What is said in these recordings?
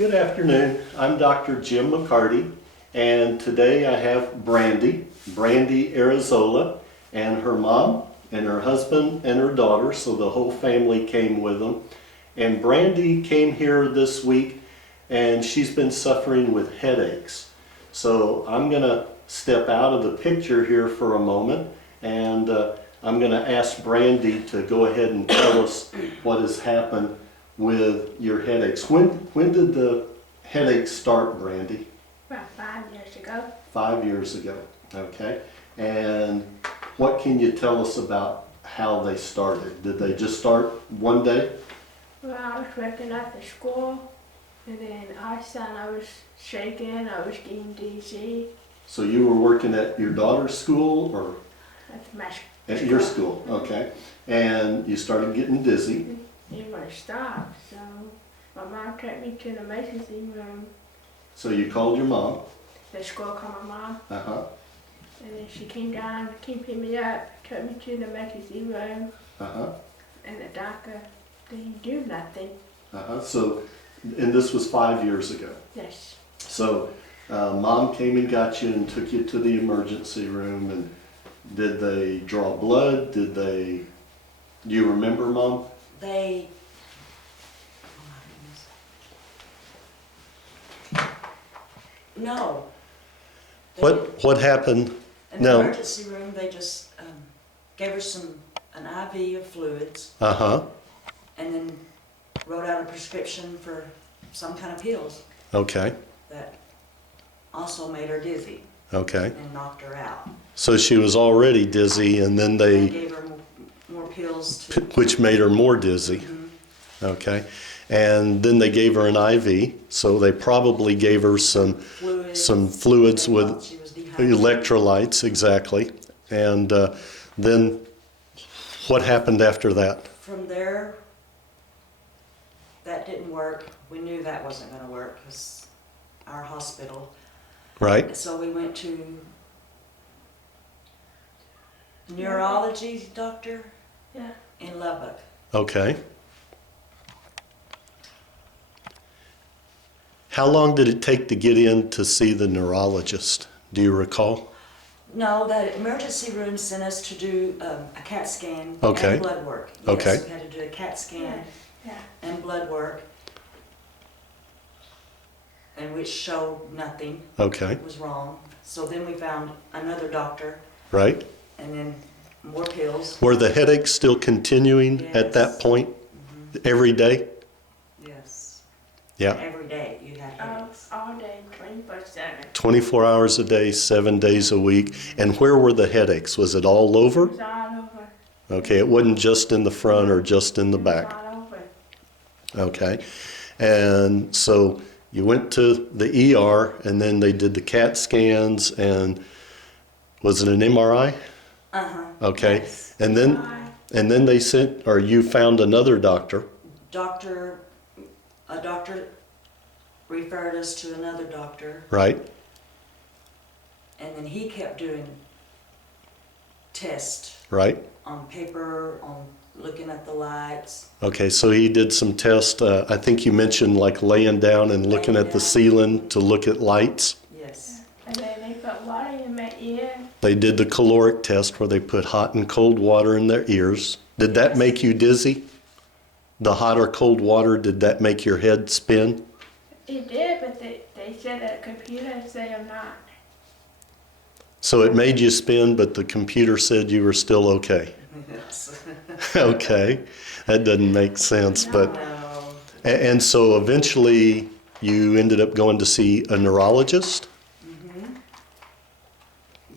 Good afternoon. I'm Dr. Jim McCarty, and today I have Brandi Arizola, and her mom, and her husband, and her daughter, so the whole family came with them. And Brandi came here this week, and she's been suffering with headaches. So I'm going to step out of the picture here for a moment, and I'm going to ask Brandi to go ahead and tell us what has happened with your headaches. When did the headaches start, Brandi? About 5 years ago. 5 years ago, okay. And what can you tell us about how they started? Did they just start one day? Well, I was working at the school, and then all of a sudden I was shaking, I was getting dizzy. So you were working at your daughter's school or At my school. at your school, okay. And you started getting dizzy. Didn't want to stop, so my mom took me to the emergency room. So you called your mom. The school called my mom, Uh-huh, and then she came down, picked me up, took me to the emergency room, uh-huh, and the doctor didn't do nothing. uh-huh. So, and this was 5 years ago. Yes. So, mom came and got you and took you to the emergency room, and did they draw blood? Do you remember, Mom? They, no. They didn't. What happened? In No. the emergency room, they just gave her an IV of fluids Uh-huh, and then wrote out a prescription for some kind of pills okay, that also made her dizzy okay. and knocked her out. So she was already dizzy, and then They they, gave her more pills to, which made her more dizzy, Mhm. okay. And then they gave her an IV, so they probably gave her some fluids They with thought she was dehydrated. electrolytes, exactly. And then what happened after that? From there, that didn't work. We knew that wasn't going to work because our hospital. Right? So we went to neurology doctor Yeah. in Lubbock. Okay. How long did it take to get in to see the neurologist? Do you recall? No, the emergency room sent us to do a CAT scan Okay. and blood work. Yes, Okay. we had to do a CAT scan Yeah. and blood work, and which showed nothing Okay, was wrong. So then we found another doctor, right. and then more pills. Were the headaches still continuing at that Yes. point? Mhm. Every day? Yes. Yeah. Every day you had headaches. All day, 24/7. 24 hours a day, 7 days a week. And where were the headaches? Was it all It over? was all over. Okay, it wasn't just in the front or just in the It was back. all over. Okay. And so you went to the ER, and then they did the CAT scans, and was it an MRI? Uh-huh. Okay. Yes. And then they sent, or you found another doctor. A doctor referred us to another doctor, Right? and then he kept doing tests Right? on paper, on looking at the lights. Okay, so he did some tests. I think you mentioned like laying down and looking Laying at the down. ceiling to look at lights. Yes. And then they put water in my ear. They did the caloric test where they put hot and cold water in their ears. Did that make you dizzy? The hot or cold water, did that make your head spin? It did, but they said that computer said I'm not. So it made you spin, but the computer said you were still okay. Yes. Okay, that doesn't make sense. But No. and so eventually you ended up going to see a neurologist. Mm-hmm.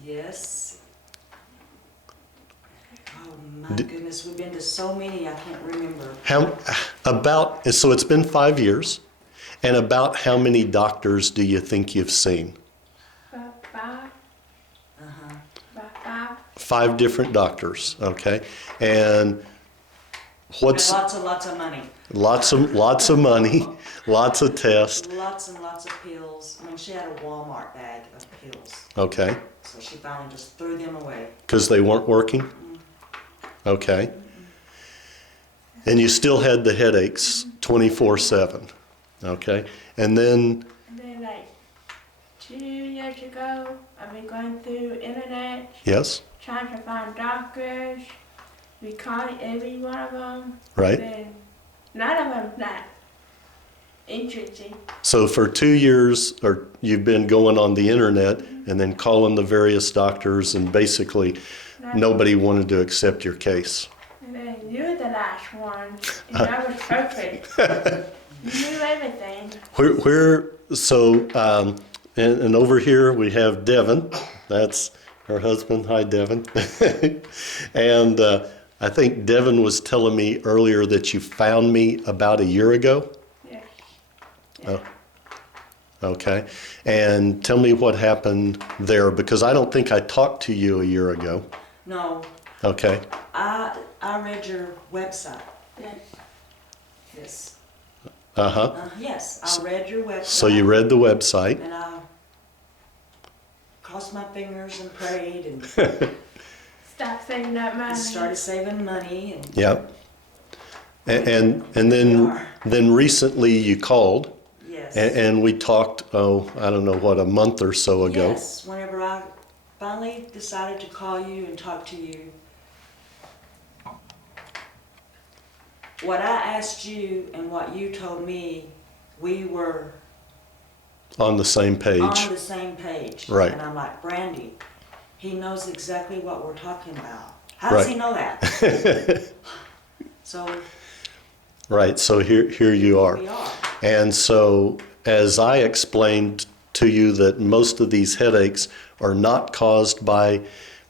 Yes. Oh my goodness, we've been to so many, I can't remember. So it's been 5 years, and about how many doctors do you think you've seen? About five. Uh-huh. About five. 5 different doctors, okay? And what's And lots of money. lots of money, lots of tests, Lots and lots of pills. I mean, she had a Walmart bag of pills. okay? So she finally just threw them away. Because they weren't working? Okay. And you still had the headaches 24/7, Okay. And then, And then like 2 years ago, I've been going through internet yes, trying to find doctors. We called every one of them. right? Then none of them that interesting. So for 2 years, or you've been going on the internet and then calling the various doctors, and basically nobody wanted to accept your case. And then you're the last one, and that was perfect. You knew everything. And over here we have Devin. That's her husband. Hi, Devin. And I think Devin was telling me earlier that you found me about a year ago. Yes. Oh, okay. And tell me what happened there, because I don't think I talked to you a year ago. No, Okay. I read your website. Yes. Yes. Uh-huh. Yes, I read your website. So you read the website. And I crossed my fingers and prayed and Stop saving that money. started saving money and Yep. And we then are. then recently you called, Yes. and we talked, I don't know what, a month or so ago. Yes, whenever I finally decided to call you and talk to you, what I asked you and what you told me, we were On the same page. on the same page. Right. And I'm like, Brandi, he knows exactly what we're talking about. How does he know that? So Right, so here you are. we are. And so as I explained to you that most of these headaches are not caused by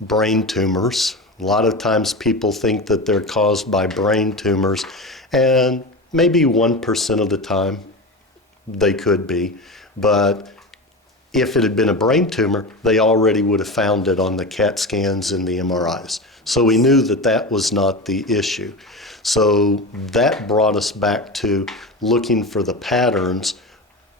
brain tumors. A lot of times people think that they're caused by brain tumors, and maybe 1% of the time they could be. But if it had been a brain tumor, they already would have found it on the CAT scans and the MRIs. So we knew that that was not the issue. So that brought us back to looking for the patterns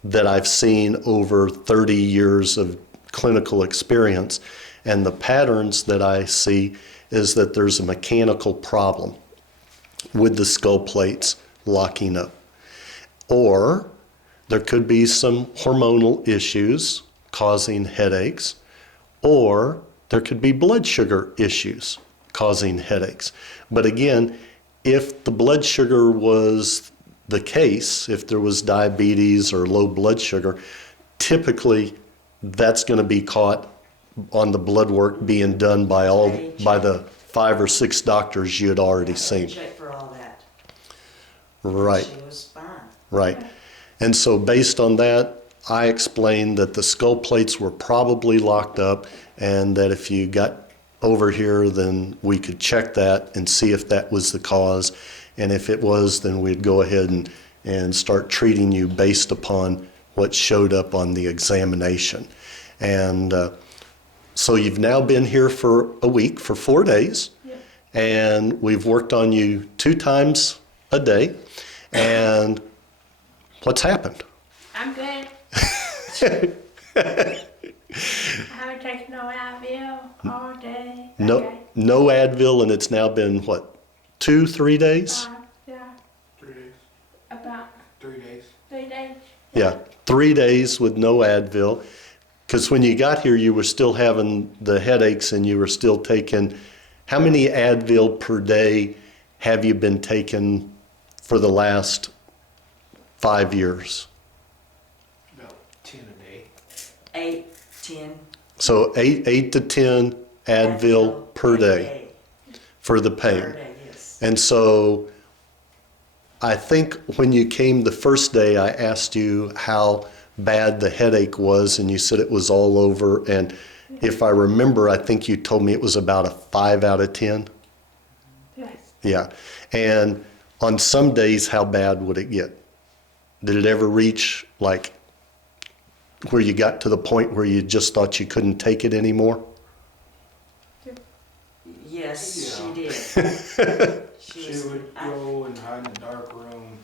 that I've seen over 30 years of clinical experience. And the patterns that I see is that there's a mechanical problem with the skull plates locking up. Or there could be some hormonal issues causing headaches, or there could be blood sugar issues causing headaches. But again, if the blood sugar was the case, if there was diabetes or low blood sugar, typically that's going to be caught on the blood work being done by the 5 or 6 doctors you had already seen. Check for all that. Right. She was fine. Right. And so based on that, I explained that the skull plates were probably locked up, and that if you got over here, then we could check that and see if that was the cause. And if it was, then we'd go ahead and start treating you based upon what showed up on the examination. And so you've now been here for a week, for 4 days, and we've worked on you 2 times a day. And what's happened? I'm good. I haven't taken no Advil all day. No, Okay. no Advil, and it's now been, what, 2-3 days? Yeah, 3 days. about 3 days. 3 days. Yeah, 3 days with no Advil. Because when you got here, you were still having the headaches, and you were still taking, how many Advil per day have you been taking for the last 5 years? About 10 a day. 8, 10. So 8 to 10 Advil per day for the pain. Per day, yes. And so I think when you came the first day, I asked you how bad the headache was, and you said it was all over. And if I remember, I think you told me it was about a 5 out of 10. Yes. Yeah. And on some days, how bad would it get? Did it ever reach like where you got to the point where you just thought you couldn't take it anymore? Yes, Yeah. she did. She would go and hide in the dark room,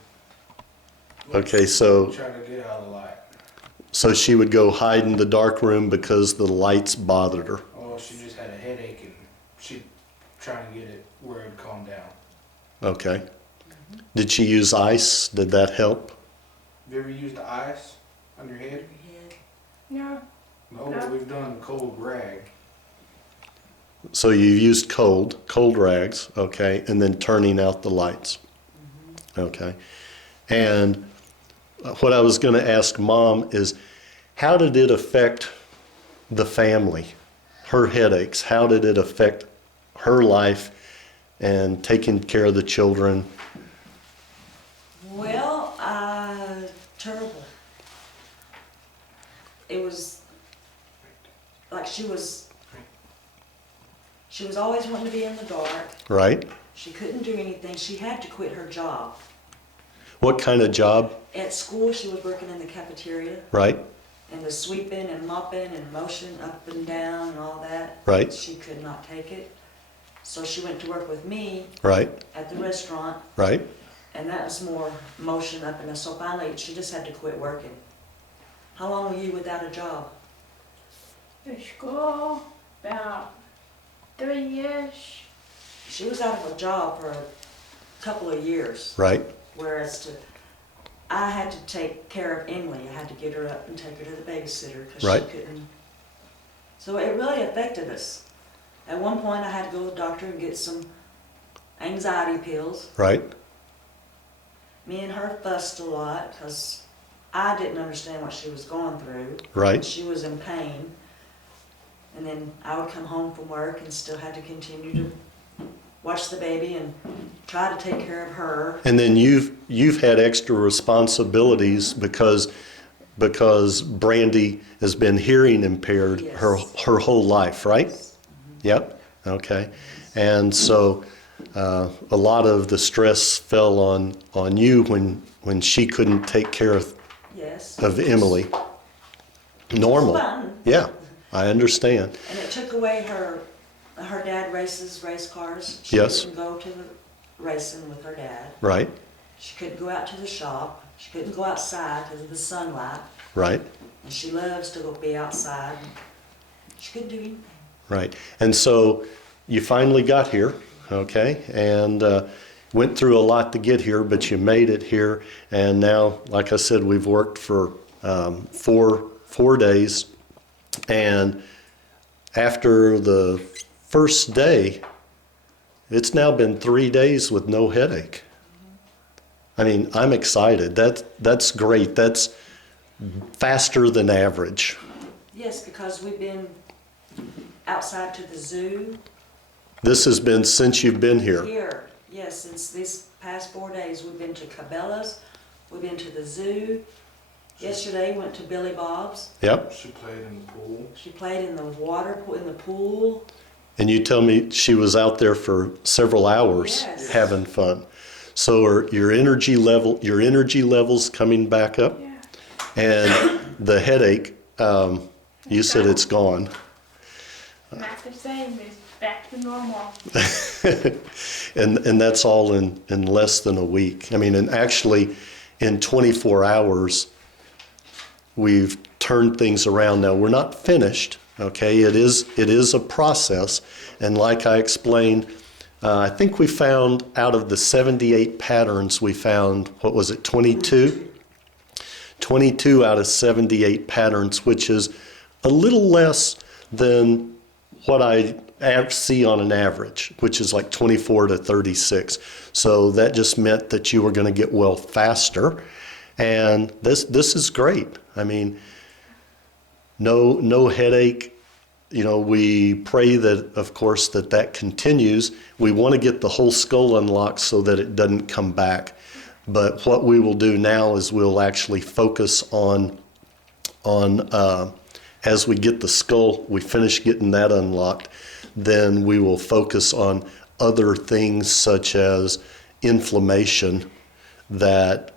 Okay, so try to get out of the light. she would go hide in the dark room because the lights bothered her. Oh, she just had a headache and she'd try to get it where it'd calm down. Okay. Did she use ice? Did that help? Have you ever used the ice on your head? No. No, No. we've done cold rag. So you used cold rags, okay, and then turning out the lights, okay. And what I was going to ask Mom is, how did it affect the family, her headaches? How did it affect her life and taking care of the children? Well, terrible. It was like she was always wanting to be in the dark. Right? She couldn't do anything. She had to quit her job. What kind of job? At school, she was working in the cafeteria, Right? and the sweeping and mopping and motion up and down and all that. Right. She could not take it. So she went to work with me Right? at the restaurant, Right? and that was more motion up and down. So finally, she just had to quit working. How long were you without a job? The school, about 3 years. She was out of a job for a couple of years. Right? Whereas I had to take care of Emily. I had to get her up and take her to the babysitter because Right. she couldn't. So it really affected us. At one point, I had to go to the doctor and get some anxiety pills. Right? Me and her fussed a lot because I didn't understand what she was going through. Right? She was in pain. And then I would come home from work and still had to continue to watch the baby and try to take care of her. And then you've had extra responsibilities because Brandi has been hearing impaired Yes. her whole life, right? Yep. Okay. And so a lot of the stress fell on you when she couldn't take care Yes. of Emily. Normal. It was fun. Yeah, I understand. And it took away her dad races race cars. She Yes. couldn't go to the racing with her dad. Right? She couldn't go out to the shop. She couldn't go outside because of the sunlight. Right? And she loves to go be outside. She couldn't do anything. Right. And so you finally got here, okay, and went through a lot to get here, but you made it here. And now, like I said, we've worked for 4 days. And after the first day, it's now been 3 days with no headache. I mean, I'm excited. That's great. That's faster than average. Yes, because we've been outside to the zoo. This has been since you've been here. Here, yes, since these past 4 days, we've been to Cabela's, we've been to the zoo. Yesterday, went to Billy Bob's. Yep. She played in the pool. She played in the water pool, in the pool. And you tell me she was out there for several hours Yes. having fun. So are your energy levels coming back up? Yeah. And the headache, you said it's gone. Not the same. It's back to normal. And that's all in less than a week. I mean, and actually in 24 hours, we've turned things around. Now, we're not finished, okay? It is a process. And like I explained, I think we found out of the 78 patterns, we found, 22? 22 out of 78 patterns, which is a little less than what I see on an average, which is like 24 to 36. So that just meant that you were going to get well faster. And this is great. I mean, no headache. You know, we pray that, of course, that continues. We want to get the whole skull unlocked so that it doesn't come back. But what we will do now is we'll actually focus on as we get the skull, we finish getting that unlocked, then we will focus on other things such as inflammation that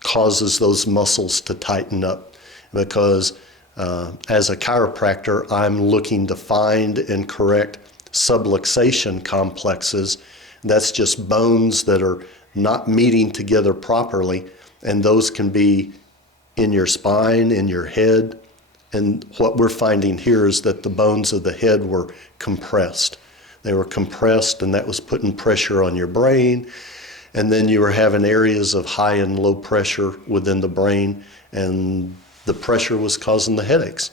causes those muscles to tighten up. Because as a chiropractor, I'm looking to find and correct subluxation complexes. That's just bones that are not meeting together properly, and those can be in your spine, in your head. And what we're finding here is that the bones of the head were compressed. They were compressed, and that was putting pressure on your brain. and then you were having areas of high and low pressure within the brain, and the pressure was causing the headaches.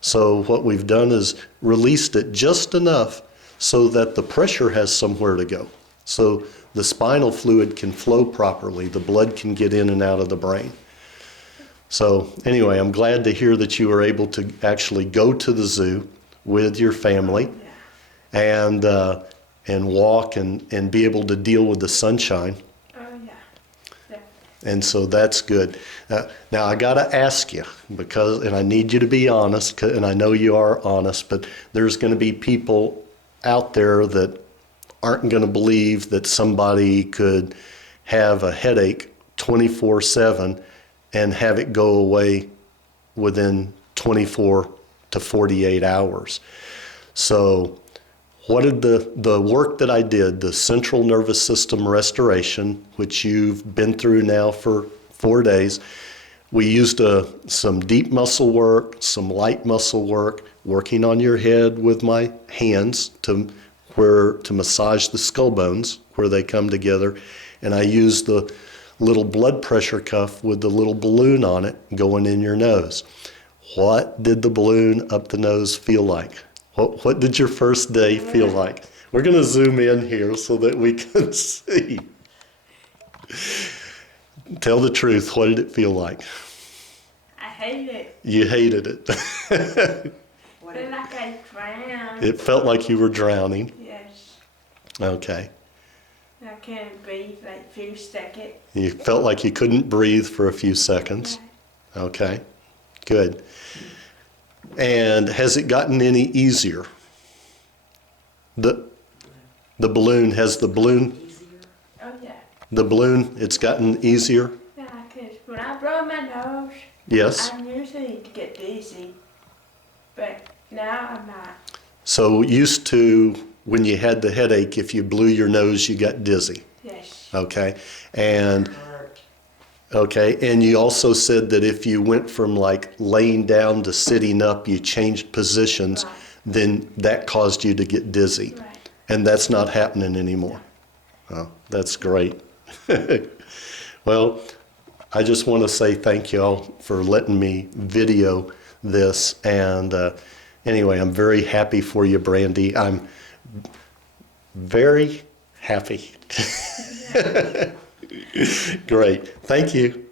So what we've done is released it just enough so that the pressure has somewhere to go. So the spinal fluid can flow properly, the blood can get in and out of the brain. So anyway, I'm glad to hear that you were able to actually go to the zoo with your family and walk and be able to deal with the sunshine. Oh, yeah. And so that's good. Now I got to ask you, and I need you to be honest, and I know you are honest, but there's going to be people out there that aren't going to believe that somebody could have a headache 24/7 and have it go away within 24 to 48 hours. So what did the work that I did, the central nervous system restoration, which you've been through now for 4 days, we used some deep muscle work, some light muscle work, working on your head with my hands to massage the skull bones where they come together. And I used the little blood pressure cuff with the little balloon on it going in your nose. What did the balloon up the nose feel like? What did your first day feel like? We're going to zoom in here so that we can see. Tell the truth. What did it feel like? I hate it. You hated it. What Feel did- like I drowned. It felt like you were drowning. Yes. Okay. I can't breathe like few seconds. You felt like you couldn't breathe for a few seconds. Okay. Good. And has it gotten any easier? The balloon, has the balloon, Easier? Oh, yeah. the balloon, it's gotten easier? Yeah, because when I blow my nose, Yes. I usually get dizzy. But now I'm not. So used to, when you had the headache, if you blew your nose, you got dizzy. Yes. Okay. And Hurt. okay, and you also said that if you went from like laying down to sitting up, you changed positions, Right. then that caused you to get dizzy. Right. And that's not happening anymore. Oh, that's great. Well, I just want to say thank you all for letting me video this. And anyway, I'm very happy for you, Brandi. I'm very happy. Great. Thank you.